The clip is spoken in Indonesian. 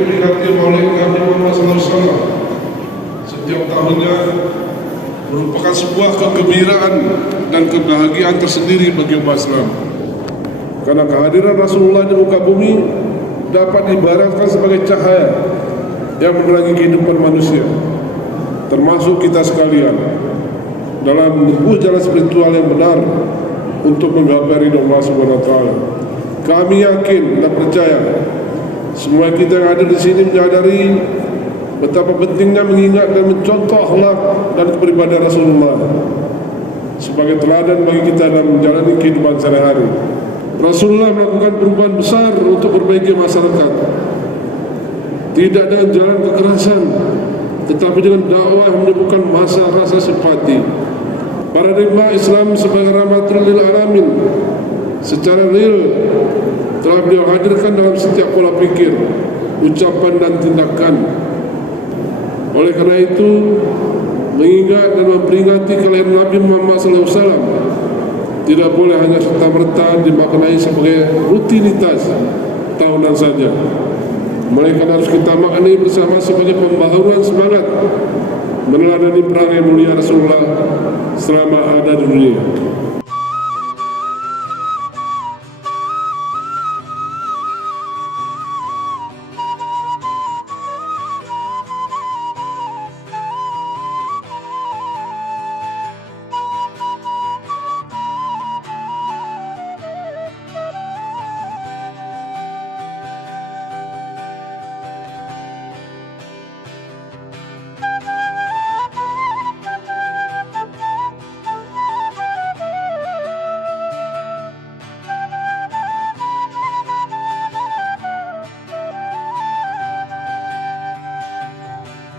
diperingati oleh Nabi Muhammad SAW setiap tahunnya merupakan sebuah kegembiraan dan kebahagiaan tersendiri bagi umat Islam. Karena kehadiran Rasulullah di muka bumi dapat diibaratkan sebagai cahaya yang menerangi kehidupan manusia, termasuk kita sekalian, dalam menempuh jalan spiritual yang benar untuk menggapai ridho Allah Subhanahu wa taala. Kami yakin dan percaya semua kita yang ada di sini menyadari betapa pentingnya mengingat dan mencontoh akhlak dan kepribadian Rasulullah sebagai teladan bagi kita dalam menjalani kehidupan sehari-hari. Rasulullah melakukan perubahan besar untuk perbaiki masyarakat, tidak dengan jalan kekerasan, tetapi dengan dakwah yang menyembuhkan rasa simpati. Paradigma Islam sebagai rahmatul lil alamin secara real telah beliau hadirkan dalam setiap pola pikir, ucapan dan tindakan. Oleh karena itu, mengingat dan memperingati kelahiran Nabi Muhammad SAW tidak boleh hanya serta-merta dimaknai sebagai rutinitas tahunan saja, melainkan harus kita maknai bersama sebagai pembaharuan semangat meneladani peran yang mulia Rasulullah selama ada di dunia.